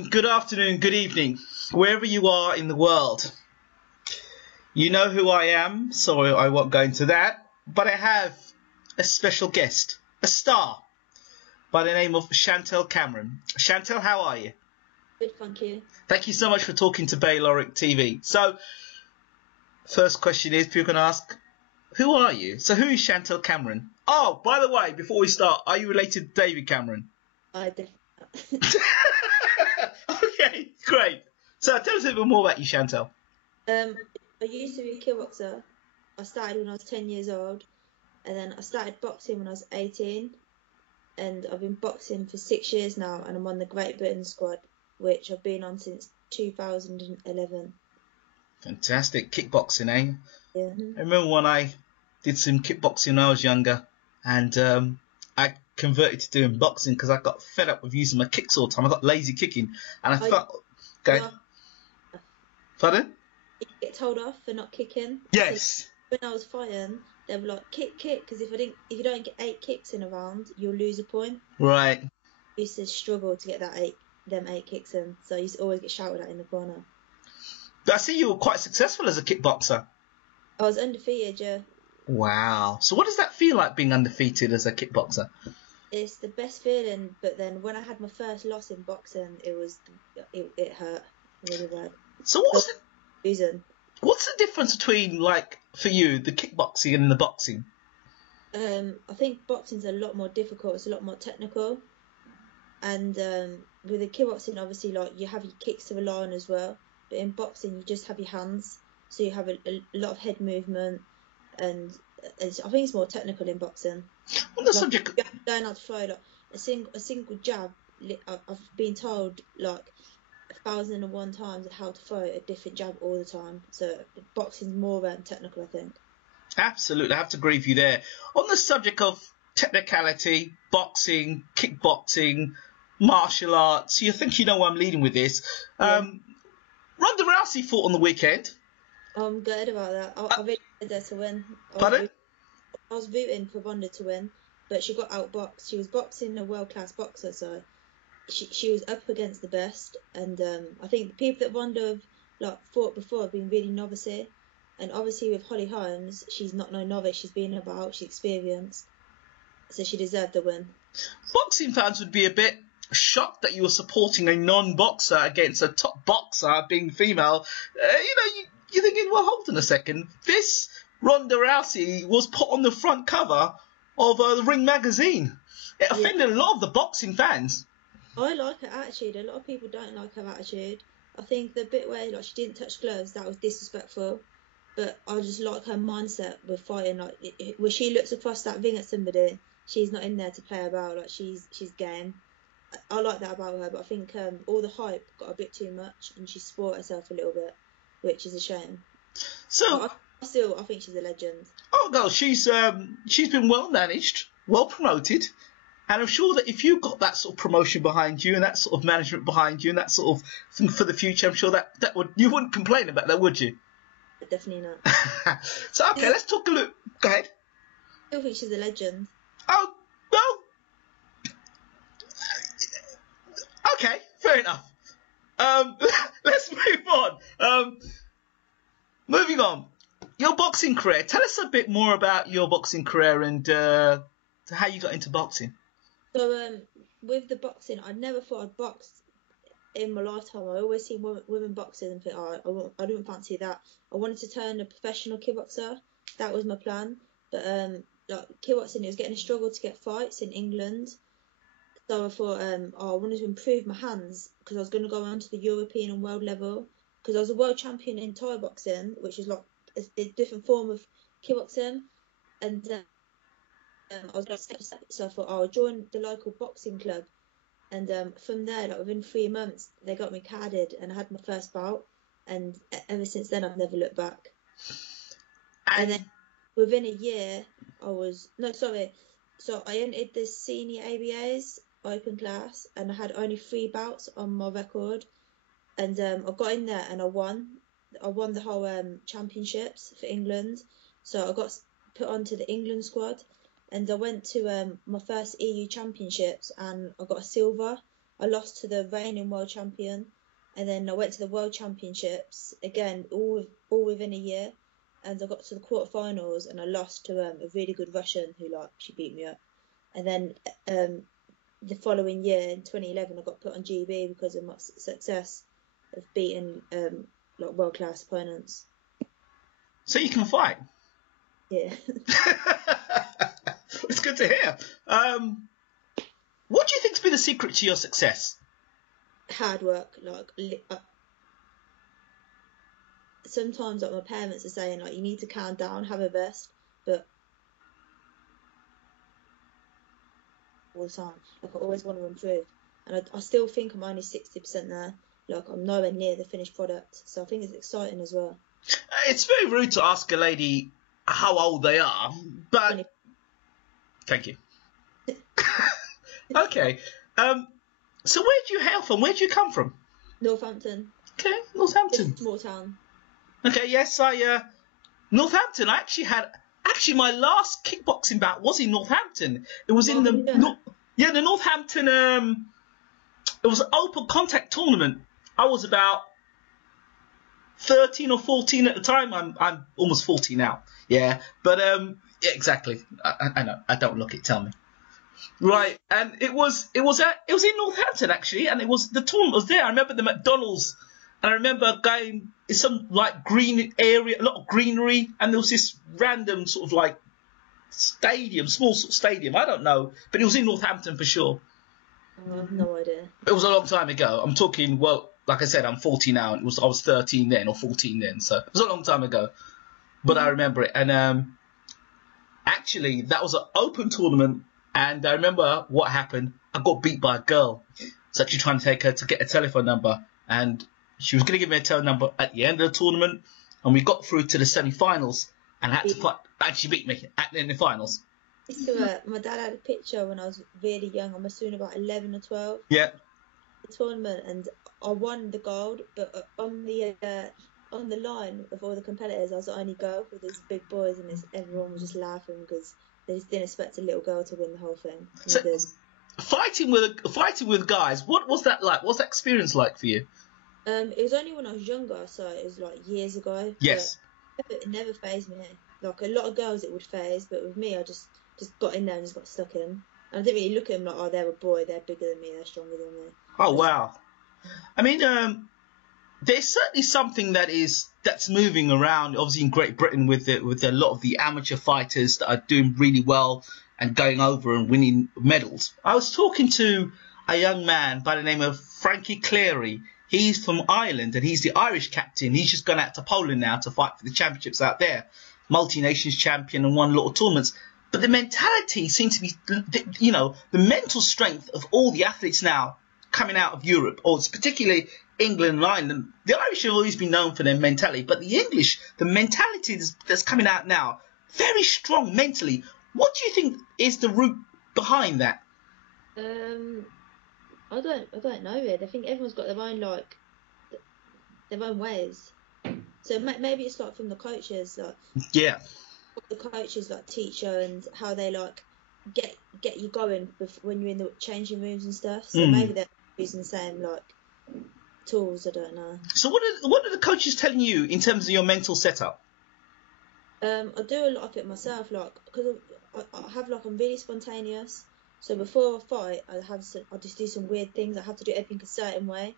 morning, good afternoon, good evening, wherever you are in the world. You know who I am, so I won't go into that. But I have a special guest, a star, by the name of Chantelle Cameron. Chantelle, how are you? Good, thank you. Thank you so much for talking to Bayloric TV. So, first question is, people can ask, who are you? So who is Chantelle Cameron? Oh, by the way, before we start, are you related to David Cameron? I did. Okay, great. So tell us a bit more about you, Chantelle. I used to be a kickboxer. I started when I was 10 years old, and then I started boxing when I was 18, and I've been boxing for 6 years now, and I'm on the Great Britain squad, which I've been on since 2011. Fantastic. Kickboxing, eh? Yeah. I remember when I did some kickboxing when I was younger, and I converted to doing boxing because I got fed up with using my kicks all the time. I got lazy kicking, and I felt... Go ahead. Pardon? You get told off for not kicking. Yes. So when I was fighting, they were like, kick, because if you don't get 8 kicks in a round, you'll lose a point. Right. I used to struggle to get them 8 kicks in, so I used to always get shouted at in the corner. But I see you were quite successful as a kickboxer. I was undefeated, yeah. Wow. So what does that feel like, being undefeated as a kickboxer? It's the best feeling, but then when I had my first loss in boxing, it hurt really bad. So what's the difference between, like, for you, the kickboxing and the boxing? I think boxing's a lot more difficult. It's a lot more technical, and with the kickboxing, obviously, like, you have your kicks to rely on as well. But in boxing, you just have your hands, so you have a lot of head movement, and I think it's more technical in boxing. On the subject, you have to learn how to throw like a single jab. I've been told like 1,001 times how to throw a different jab all the time. So boxing's more technical, I think. Absolutely, I have to agree with you there. On the subject of technicality, boxing, kickboxing, martial arts, you think you know where I'm leading with this. Yeah. Ronda Rousey fought on the weekend. I'm good about that. I really wanted her to win. Pardon? I was rooting for Ronda to win, but she got outboxed. She was boxing a world-class boxer, so she was up against the best. And I think the people that Ronda have fought before have been really novice, and obviously with Holly Holmes, she's not no novice. She's been about, she's experienced, so she deserved the win. Boxing fans would be a bit shocked that you were supporting a non-boxer against a top boxer being female. You're thinking, well, hold on a second. This Ronda Rousey was put on the front cover of the Ring magazine. It offended a lot of the boxing fans. I like her attitude. A lot of people don't like her attitude. I think the bit where she didn't touch gloves, that was disrespectful. But I just like her mindset with fighting. When she looks across that ring at somebody, she's not in there to play about. She's game. I like that about her. But I think all the hype got a bit too much, and she spoiled herself a little bit, which is a shame. So I think she's a legend. Oh no, she's been well managed, well promoted, and I'm sure that if you got that sort of promotion behind you and that sort of management behind you and that sort of thing for the future, I'm sure that you wouldn't complain about that, would you? Definitely not. So okay, let's talk a little. Go ahead. I still think she's a legend. Oh well. Okay, fair enough. Let's move on. Moving on. Your boxing career. Tell us a bit more about your boxing career and how you got into boxing. So with the boxing, I never thought I'd box in my lifetime. I always seen women boxing and think, I didn't fancy that. I wanted to turn a professional kickboxer. That was my plan. But kickboxing, it was getting a struggle to get fights in England. So I thought, I wanted to improve my hands because I was going to go on to the European and world level. Because I was a world champion in Thai boxing, which is like a different form of kickboxing. And I was going to so I thought, I'll join the local boxing club. And from there, within 3 months, they got me carded, and I had my first bout. And ever since then, I've never looked back. And then within a year, So I entered the senior ABA's open class, and I had only 3 bouts on my record. And I got in there and I won. I won the whole championships for England. So I got put onto the England squad. And I went to my first EU championships and I got a silver. I lost to the reigning world champion, and then I went to the world championships again, all within a year, and I got to the quarterfinals, and I lost to a really good Russian who she beat me up, and then the following year in 2011 I got put on GB because of my success of beating world class opponents. So you can fight. Yeah. It's good to hear. What do you think's been the secret to your success? Hard work. Sometimes my parents are saying you need to calm down, have a rest, but all the time, I always want to improve, and I still think I'm only 60% there. I'm nowhere near the finished product, so I think it's exciting as well. It's very rude to ask a lady how old they are, but 20. Thank you. Okay. So where do you hail from? Where do you come from? Northampton. Okay, Northampton. Just a small town. Okay, yes, Northampton. I actually my last kickboxing bout was in Northampton. It was in the Northampton. It was an open contact tournament. I was about 13 or 14 at the time. I'm almost 40 now. Yeah, but yeah, exactly. I know. I don't look it. Tell me. Right, and it was in Northampton actually, and the tournament was there. I remember the McDonald's, and I remember going in some green area, a lot of greenery, and there was this random sort of stadium, small sort of stadium. I don't know, but it was in Northampton for sure. I have no idea. It was a long time ago. I'm talking, like I said, I'm 40 now, and I was 13 then or 14 then, so it was a long time ago. But I remember it, and actually that was an open tournament. And I remember what happened. I got beat by a girl. I was actually trying to take her to get a telephone number. And she was going to give me a telephone number at the end of the tournament. And we got through to the semi-finals and had to fight. And she beat me in the finals. So, my dad had a picture when I was really young. I'm assuming about 11 or 12. Yeah. The tournament. And I won the gold. But on the line of all the competitors, I was the only girl with these big boys. And everyone was just laughing because they just didn't expect a little girl to win the whole thing. So, fighting with guys, what was that like? What's that experience like for you? It was only when I was younger, so it was years ago. Yes. It never fazed me. A lot of girls it would faze, but with me, I just got in there and just got stuck in. And I didn't really look at them they're a boy, they're bigger than me, they're stronger than me. Oh wow! I mean, there's certainly something that's moving around, obviously in Great Britain with a lot of the amateur fighters that are doing really well and going over and winning medals. I was talking to a young man by the name of Frankie Cleary. He's from Ireland and he's the Irish captain. He's just gone out to Poland now to fight for the championships out there. Multi-nations champion and won a lot of tournaments. But the mentality seems to be, the mental strength of all the athletes now coming out of Europe, or it's particularly England and Ireland. The Irish have always been known for their mentality, but the English, the mentality that's coming out now, very strong mentally. What do you think is the root behind that? I don't know really. I think everyone's got their own ways. So maybe it's from the coaches, yeah. The coaches teach you and how they get you going when you're in the changing rooms and stuff. So maybe they're using the same tools. I don't know. So what are the coaches telling you in terms of your mental setup? I do a lot of it myself, because I'm really spontaneous. So before I fight, I just do some weird things. I have to do everything a certain way,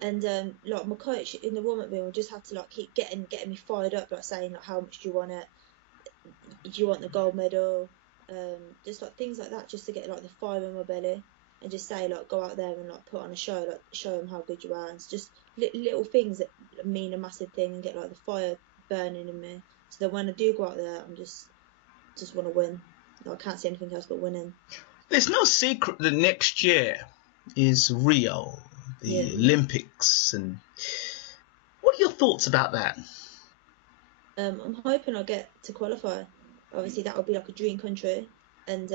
and my coach in the warm-up room will just have to keep getting me fired up, saying how much do you want it? Do you want the gold medal? Just things like that, just to get the fire in my belly, and just say go out there and put on a show, show them how good you are. And it's just little things that mean a massive thing and get the fire burning in me, so that when I do go out there, I'm just want to win. I can't see anything else but winning. There's no secret that next year is Rio, the Olympics, and what are your thoughts about that? I'm hoping I get to qualify. Obviously, that would be a dream country. And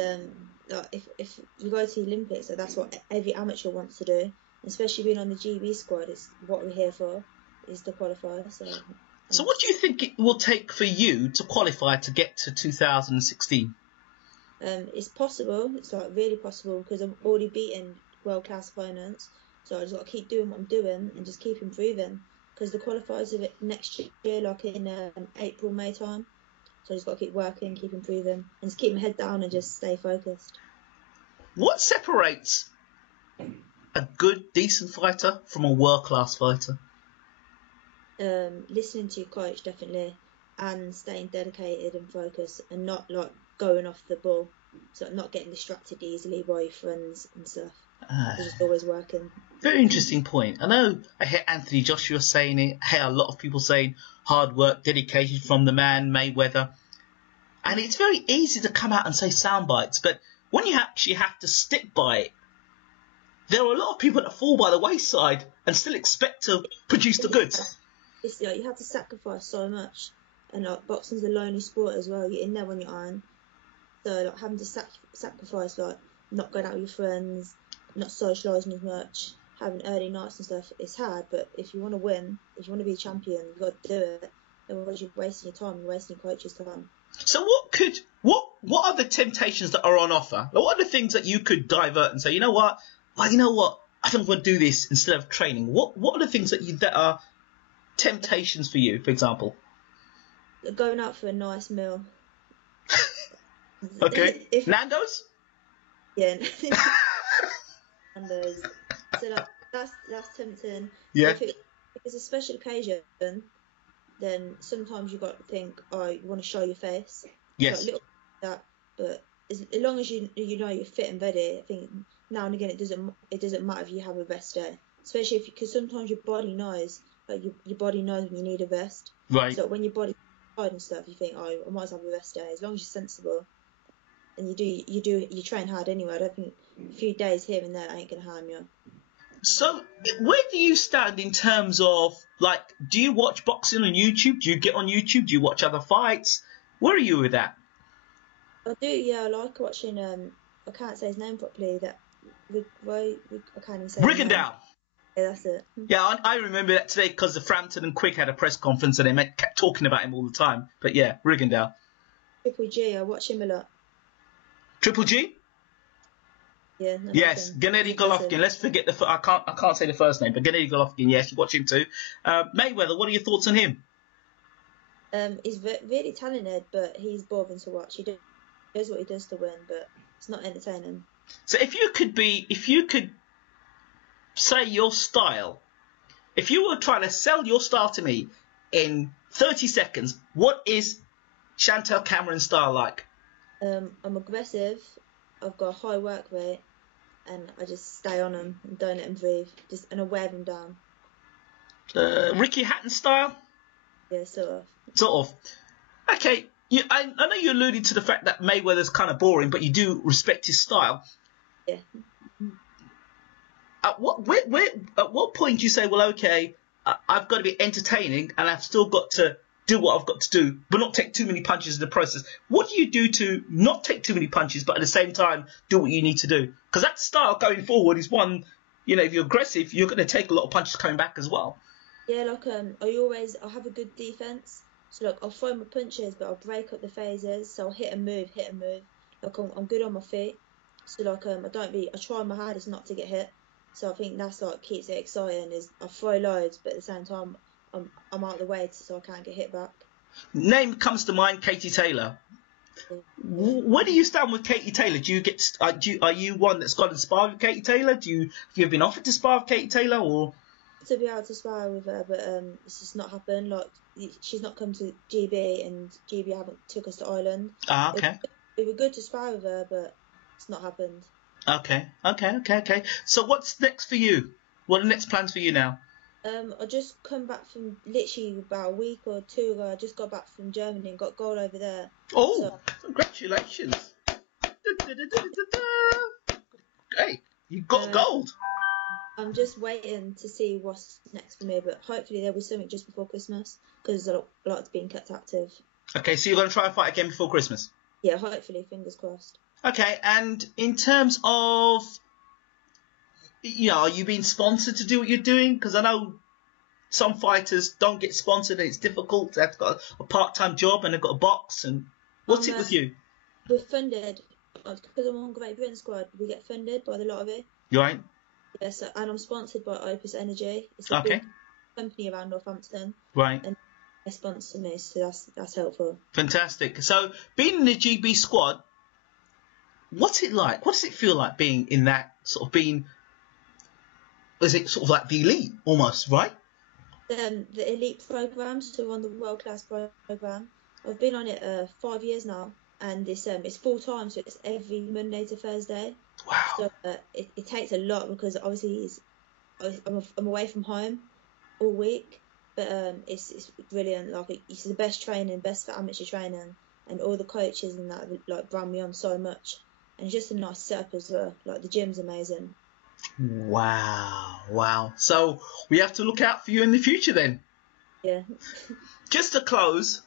if you go to the Olympics, that's what every amateur wants to do. Especially being on the GB squad is what we're here for, is to qualify. So what do you think it will take for you to qualify to get to 2016? It's possible. It's really possible because I've already beaten world-class opponents. So I just got to keep doing what I'm doing and just keep improving. Because the qualifiers of it next year, like in April, May time. So I just got to keep working, keep improving, and just keep my head down and just stay focused. What separates a good, decent fighter from a world-class fighter? Listening to your coach, definitely, and staying dedicated and focused, and not like going off the ball, so not getting distracted easily by your friends and stuff. Just always working. Very interesting point. I know I hear Anthony Joshua saying it. I hear a lot of people saying hard work, dedication from the man Mayweather, and it's very easy to come out and say sound bites, but when you actually have to stick by it, there are a lot of people that fall by the wayside and still expect to produce the goods. It's like you have to sacrifice so much, and like boxing's a lonely sport as well. You're in there on your own, so like having to sacrifice, like not going out with your friends, not socialising as much, having early nights and stuff. It's hard, but if you want to win, if you want to be a champion, you've got to do it. Otherwise, you're wasting your time, you're wasting your coach's time. So what are the temptations that are on offer? What are the things that you could divert and say, you know what, I don't want to do this instead of training? What are the things that are temptations for you, for example? Going out for a nice meal. Okay. Nando's? Yeah. Nando's. So that's tempting. Yeah. If it's a special occasion, then sometimes you've got to think, you want to show your face. Yes. So little that, but as long as you know you're fit and ready, I think now and again it doesn't matter if you have a rest day, especially because sometimes your body knows, like your body knows when you need a rest. Right. So when your body's tired and stuff, you think, I might as well have a rest day. As long as you're sensible, and you train hard anyway. I don't think a few days here and there ain't gonna harm you. So, where do you stand in terms of, like, do you watch boxing on YouTube? Do you get on YouTube? Do you watch other fights? Where are you with that? I do, yeah. I like watching. I can't say his name properly. I can't even say. Rigondeaux. Yeah, that's it. Yeah, I remember that today because the Frampton and Quick had a press conference and they kept talking about him all the time. But yeah, Rigondeaux. Triple G, I watch him a lot. Triple G? Yeah. Yes, Gennady Golovkin. Let's forget I can't say the first name, but Gennady Golovkin. Yes, you watch him too. Mayweather. What are your thoughts on him? He's really talented, but he's boring to watch. He does what he does to win, but it's not entertaining. So if you could say your style, if you were trying to sell your style to me in 30 seconds, what is Chantelle Cameron's style like? I'm aggressive. I've got a high work rate, and I just stay on them and don't let them breathe. And I wear them down. Ricky Hatton style? Yeah, sort of. Sort of. Okay, I know you alluded to the fact that Mayweather's kind of boring, but you do respect his style. Yeah. At what point do you say, well, okay, I've got to be entertaining and I've still got to do what I've got to do, but not take too many punches in the process? What do you do to not take too many punches, but at the same time do what you need to do? Because that style going forward is one, if you're aggressive, you're going to take a lot of punches coming back as well. Yeah, like I have a good defense. So like I'll throw my punches, but I'll break up the phases. So I'll hit and move. Like I'm good on my feet. So like I try my hardest not to get hit. So I think that's like keeps it exciting. Is I throw loads, but at the same time I'm out of the way so I can't get hit back. Name comes to mind, Katie Taylor. Yeah. Where do you stand with Katie Taylor? Do you get? Are you one that's gone and sparred with Katie Taylor? Have you been offered to spar with Katie Taylor or? To be able to spar with her, but it's just not happened. Like she's not come to GB, and GB haven't took us to Ireland. Ah, okay. It would be good to spar with her, but it's not happened. Okay. So what's next for you? What are the next plans for you now? I just come back from literally about a week or two ago. I just got back from Germany and got gold over there. Oh, so, congratulations! Great, you got gold. I'm just waiting to see what's next for me, but hopefully there'll be something just before Christmas because a lot's being kept active. Okay, so you're going to try and fight again before Christmas? Yeah, hopefully, fingers crossed. Okay, and in terms of, are you being sponsored to do what you're doing? Because I know some fighters don't get sponsored and it's difficult. They've got a part-time job and they've got a box. And what's it with you? We're funded because I'm on Great Britain squad. We get funded by the lot of it. You right? Yes, and I'm sponsored by Opus Energy. It's a Okay. big company around Northampton, Right. and they sponsor me, so that's helpful. Fantastic. So being in the GB squad, what's it like? What does it feel like being in that sort of is it sort of like the elite almost, right? The elite program, so on the world class program, I've been on it 5 years now, and it's full time, so it's every Monday to Thursday. Wow. So it takes a lot because obviously I'm away from home all week, but it's brilliant. Like it's the best training, best for amateur training, and all the coaches and that like bring me on so much, and it's just a nice setup as well. Like the gym's amazing. Wow. So we have to look out for you in the future then. Yeah. Just to close,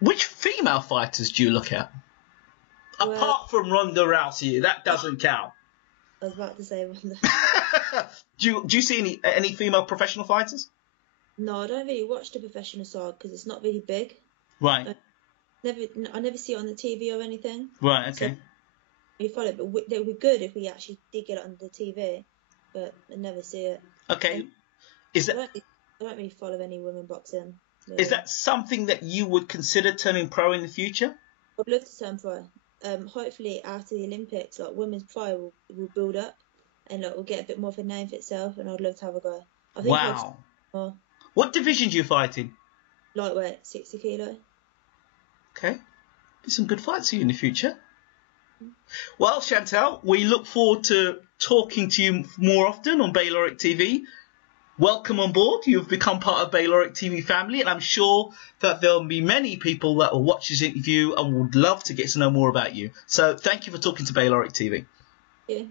which female fighters do you look at? Well, Apart from Ronda Rousey, that doesn't count. I was about to say Ronda. Do you see any female professional fighters? No, I don't really watch the professional side because it's not really big. Right. I never see it on the TV or anything. Right. Okay. So you follow it, but it would be good if we actually did get it on the TV, but I never see it. Okay. I don't really follow any women boxing. Really. Is that something that you would consider turning pro in the future? I'd love to turn pro. Hopefully after the Olympics, like women's pro will build up, and like will get a bit more of a name for itself. And I'd love to have a go. I think Wow. More What division do you fight in? lightweight, 60 kilo. Okay. Be some good fights for you in the future. Well, Chantelle, we look forward to talking to you more often on Bayloric TV. Welcome on board. You've become part of Bayloric TV family, and I'm sure that there'll be many people that will watch this interview and would love to get to know more about you. So thank you for talking to Bayloric TV. Yeah.